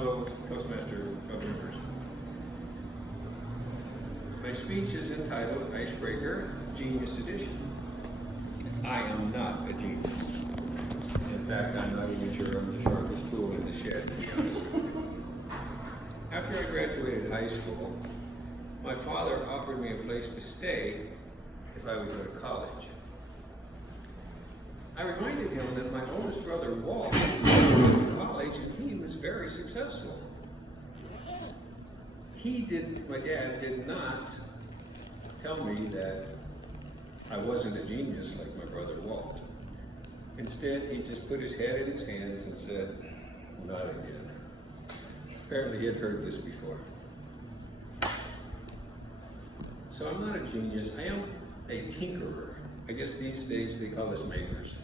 fellow Toastmaster members. My speech is entitled Icebreaker, Genius Edition. I am not a genius. In fact, I'm not even sure I'm the sharpest tool in the shed, to be honest with you. After I graduated high school, my father offered me a place to stay if I would go to college. I reminded him that my oldest brother, Walt, went to college and he was very successful. My dad did not tell me that I wasn't a genius like my brother Walt. Instead, he just put his head in his hands and said, "Not again." Apparently he had heard this before. So I'm not a genius, I am a tinkerer. I guess these days they call us makers.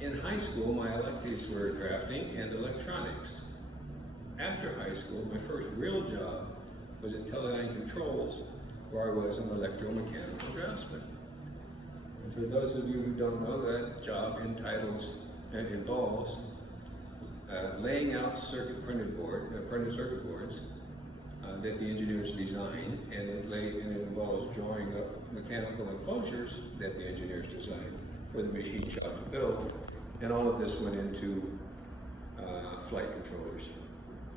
In high school, my electives were drafting and electronics. After high school, my first real job was at Teledyne Controls, where I was an electromechanical draftsman. And for those of you who don't know, that job involves laying out printed circuit boards that the engineers design, and it involves drawing up mechanical enclosures that the engineers design for the machine shop to build. And all of this went into flight controllers.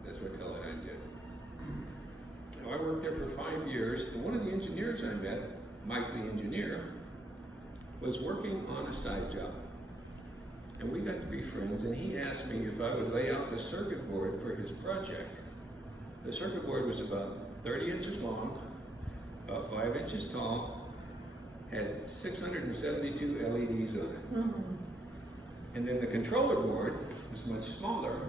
That's what Teledyne did. Now, I worked there for 5 years, and one of the engineers I met, Mike the engineer, was working on a side job. And we got to be friends, and he asked me if I would lay out the circuit board for his project. The circuit board was about 30 inches long, about 5 inches tall, had 672 LEDs on it. Mm-hmm. And then the controller board was much smaller,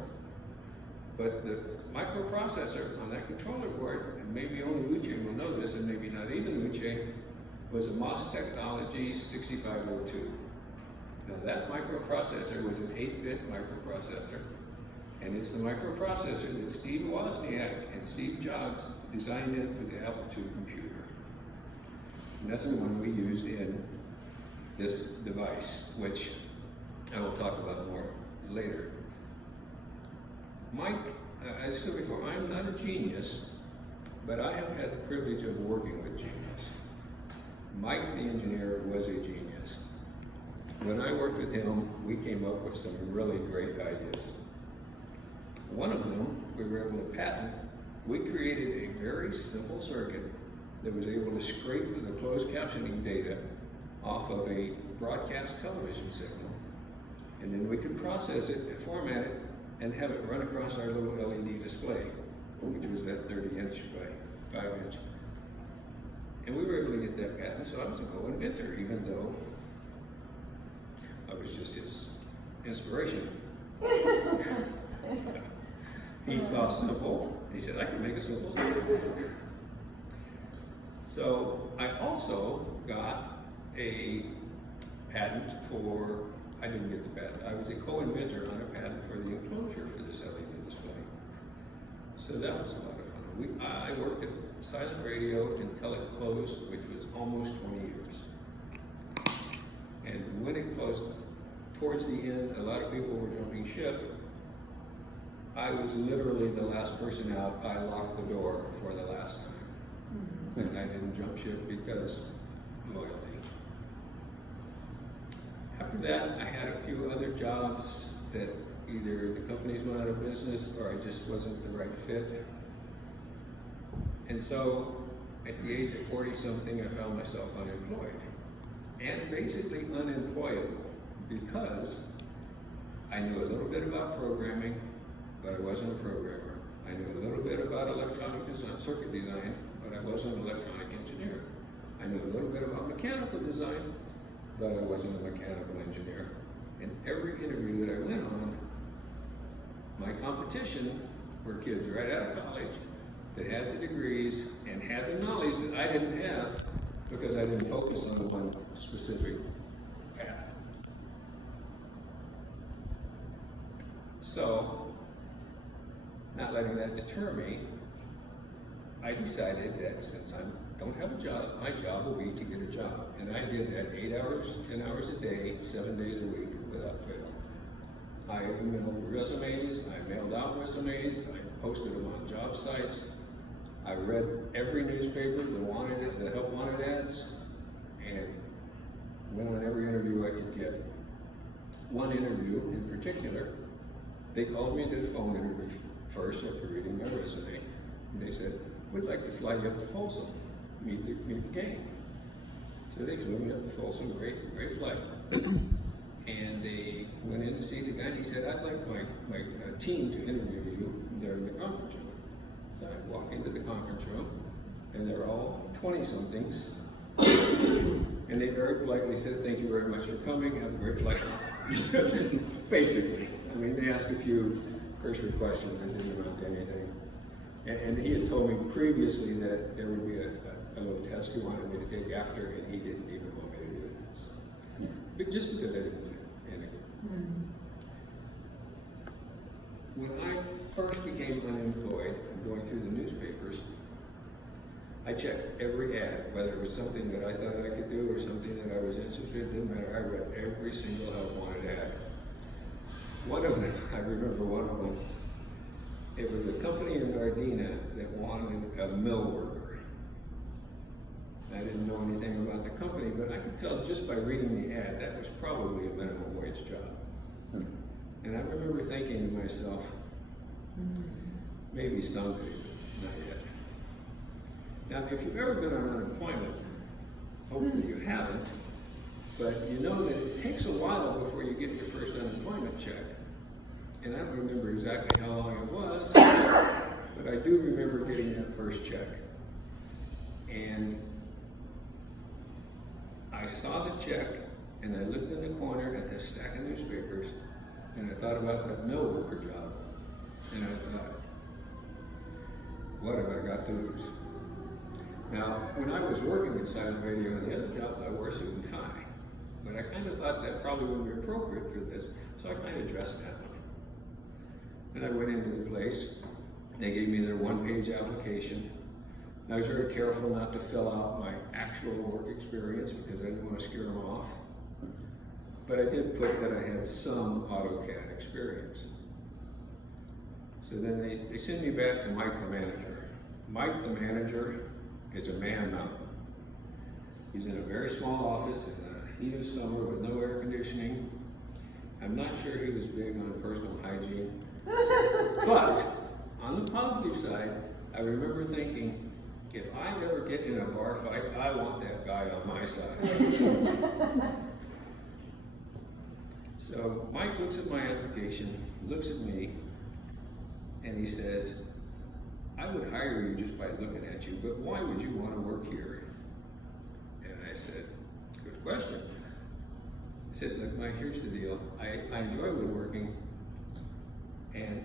but the microprocessor on that controller board, and maybe only Uche will know this, and maybe not even Uche, was a MOS Technology 6502. Now that microprocessor was an 8-bit microprocessor, and it's the microprocessor that Steve Wozniak and Steve Jobs designed into the Apple II computer. And that's the one we used in this device, which I will talk about more later. Mike, as I said before, I'm not a genius, but I have had the privilege of working with genius. Mike the engineer was a genius. When I worked with him, we came up with some really great ideas. One of them we were able to patent. We created a very simple circuit that was able to scrape the closed captioning data off of a broadcast television signal, and then we could process it and format it and have it run across our little LED display, which was that 30-inch by 5-inch. And we were able to get that patent, so I was a co-inventor, even though I was just his inspiration. He saw simple, he said, I can make a simple circuit. So I also got a patent for, I didn't get the patent, I was a co-inventor on a patent for the enclosure for this LED display. So that was a lot of fun. I worked at Silent Radio until it closed, which was almost 20 years. And when it closed, towards the end, a lot of people were jumping ship. I was literally the last person out. I locked the door for the last time. Mm-hmm. And I didn't jump ship because loyalty. After that, I had a few other jobs that either the companies went out of business or I just wasn't the right fit. And so, at the age of 40-something, I found myself unemployed. And basically unemployable because I knew a little bit about programming, but I wasn't a programmer. I knew a little bit about electronic design, circuit design, but I wasn't an electronic engineer. I knew a little bit about mechanical design, but I wasn't a mechanical engineer. In every interview that I went on, my competition were kids right out of college that had the degrees and had the knowledge that I didn't have because I didn't focus on one specific path. So, not letting that deter me, I decided that since I don't have a job, my job will be to get a job. And I did that 8 hours, 10 hours a day, 7 days a week without fail. I emailed resumes, I mailed out resumes, I posted them on job sites. I read every newspaper that help wanted ads, and went on every interview I could get. One interview in particular, they called me and did a phone interview first after reading my resume. And they said, "We'd like to fly you up to Folsom, meet the gang." So they flew me up to Folsom, great flight. And they went in to see the guy, and he said, "I'd like my team to interview you there in the conference room." So I walked into the conference room, and they're all 20-somethings. And they very politely said, "Thank you very much for coming, have a great flight." Basically. I mean, they asked a few cursory questions that didn't amount to anything. And he had told me previously that there would be a little test he wanted me to take after, and he didn't even want me to do it. So, but just because I didn't fit in it. When I first became unemployed and going through the newspapers, I checked every ad, whether it was something that I thought I could do or something that I was interested in. It didn't matter. I read every single help wanted ad. One of them, I remember one of them, it was a company in Gardena that wanted a mill worker. I didn't know anything about the company, but I could tell just by reading the ad that was probably a minimum wage job. And I remember thinking to myself, maybe someday, but not yet. Now, if you've ever been on unemployment, hopefully you haven't, but you know that it takes a while before you get your first unemployment check. And I don't remember exactly how long it was, but I do remember getting that first check. And I saw the check, and I looked in the corner at the stack of newspapers, and I thought about that mill worker job. And I thought, what have I got to lose? Now, when I was working at Silent Radio and the other jobs, I wore a suit and tie. But I kind of thought that probably wouldn't be appropriate for this, so I kind of dressed that way. And I went into the place. They gave me their one-page application. I was very careful not to fill out my actual work experience because I didn't want to scare them off. But I did put that I had some AutoCAD experience. So then they sent me back to Mike the manager. Mike the manager is a man mountain. He's in a very small office in the heat of summer with no air conditioning. I'm not sure he was big on personal hygiene. But on the positive side, I remember thinking, if I ever get in a bar fight, I want that guy on my side. So Mike looks at my application, looks at me, and he says, "I would hire you just by looking at you, but why would you want to work here?" And I said, "Good question." I said, "Look, Mike, here's the deal. I enjoy woodworking, and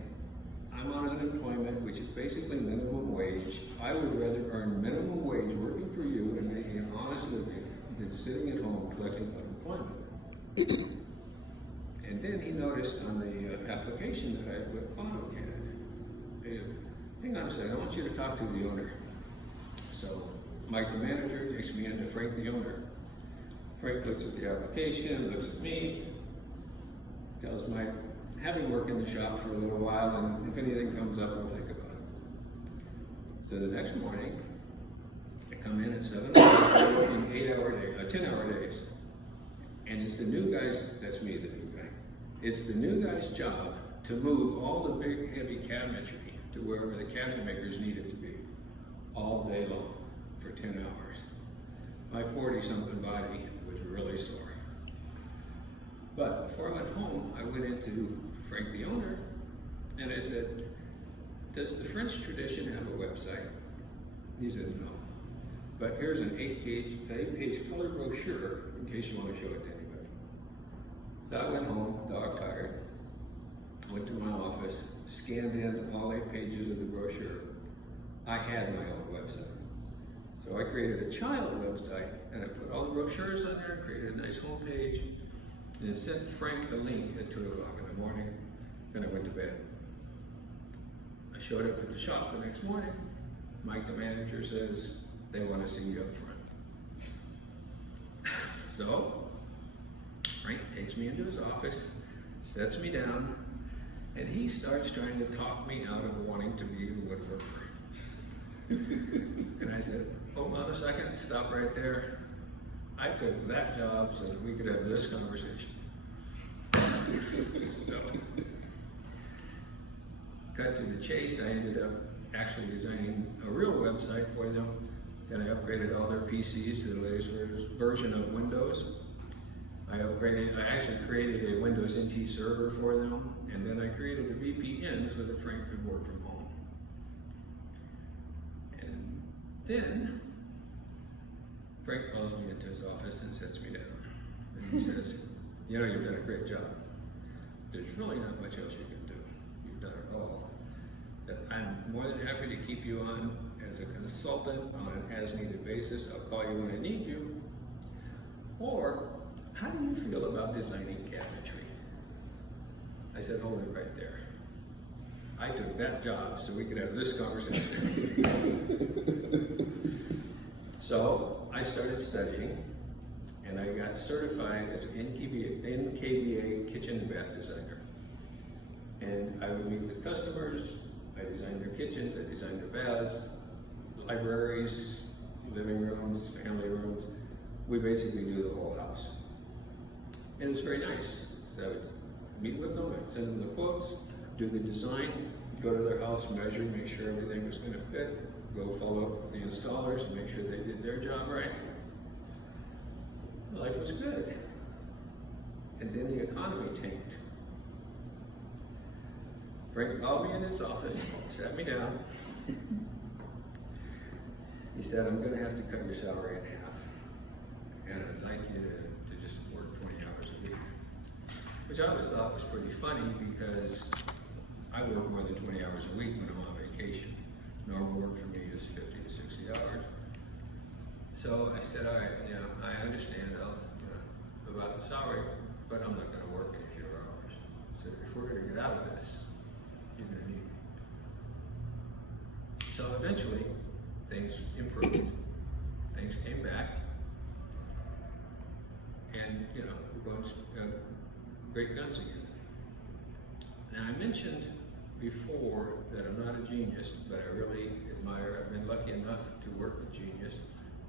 I'm on unemployment, which is basically minimum wage. I would rather earn minimum wage working for you and making an honest living than sitting at home collecting unemployment." And then he noticed on the application that I put AutoCAD. Hang on a second, I want you to talk to the owner. So Mike the manager takes me into Frank the owner. Frank looks at the application, looks at me, tells Mike, having worked in the shop for a little while, and if anything comes up, we'll think about it. So the next morning, I come in at 7 o'clock, I'm working 10-hour days. And it's the new guys, that's me, the new guy. It's the new guy's job to move all the big, heavy cabinetry to wherever the cabinet makers need it to be, all day long, for 10 hours. My 40-something body was really sore. But before I went home, I went into Frank the owner, and I said, "Does the French tradition have a website?" He said, "No. But here's an 8-page color brochure in case you want to show it to anybody." So I went home, dog tired, went to my office, scanned in all 8 pages of the brochure. I had my own website. So I created a child website, and I put all the brochures on there, created a nice homepage, and sent Frank a link at 2 o'clock in the morning. Then I went to bed. I showed up at the shop the next morning. Mike, the manager, says they want to see you up front. So Frank takes me into his office, sets me down, and he starts trying to talk me out of wanting to be a woodworker. And I said, hold on a second, stop right there. I took that job so that we could have this conversation. So, cut to the chase, I ended up actually designing a real website for them. Then I upgraded all their PCs to the latest version of Windows. I actually created a Windows NT server for them, and then I created a VPN so that Frank could work from home. And then Frank calls me into his office and sits me down. And he says, you know, you've done a great job. There's really not much else you can do. You've done it all. That I'm more than happy to keep you on as a consultant on an as-needed basis. I'll call you when I need you. Or, how do you feel about designing cabinetry? I said, hold it right there. I took that job so we could have this conversation. So I started studying, and I got certified as NKBA kitchen and bath designer. And I would meet with customers, I designed their kitchens, I designed their baths, libraries, living rooms, family rooms. We basically do the whole house. And it's very nice. So I would meet with them, I'd send them the quotes, do the design, go to their house, measure, make sure everything was going to fit, go follow up with the installers and make sure they did their job right. Life was good. And then the economy tanked. Frank called me in his office, sat me down. He said, I'm going to have to cut your salary in half. And I'd like you to just work 20 hours a week. Which I always thought was pretty funny because I work more than 20 hours a week when I'm on vacation. Normal work for me is 50 to 60 hours. So I said, all right, you know, I understand about the salary, but I'm not going to work any fewer hours. So if we're going to get out of this, you're going to need me. So eventually, things improved. Things came back. And, you know, we're going great guns again. Now, I mentioned before that I'm not a genius, but I really admire, I've been lucky enough to work with genius,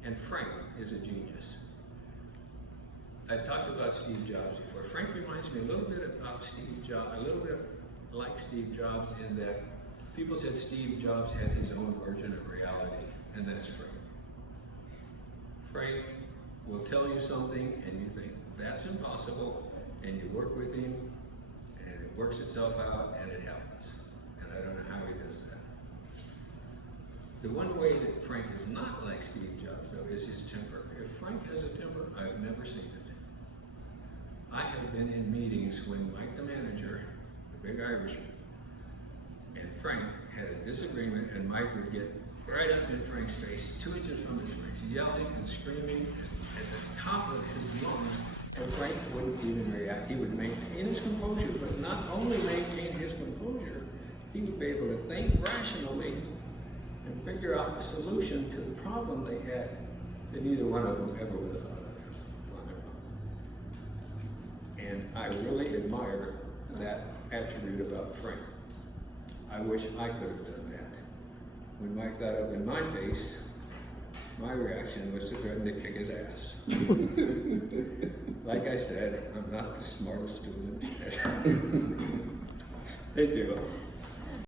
and Frank is a genius. I talked about Steve Jobs before. Frank reminds me a little bit about Steve Jobs, a little bit like Steve Jobs in that people said Steve Jobs had his own version of reality, and that's Frank. Frank will tell you something and you think that's impossible, and you work with him and it works itself out and it happens. And I don't know how he does that. The one way that Frank is not like Steve Jobs though is his temper. If Frank has a temper, I've never seen it. I have been in meetings when Mike the manager, the big Irishman, and Frank had a disagreement, and Mike would get right up in Frank's face, 2 inches from his face, yelling and screaming at the top of his lungs, and Frank wouldn't even react. He would maintain his composure, but not only maintain his composure, he would be able to think rationally and figure out a solution to the problem they had that neither one of them ever would have thought of on their own. And I really admire that attribute about Frank. I wish I could have done that. When Mike got up in my face, my reaction was to threaten to kick his ass. Like I said, I'm not the smartest student. Thank you.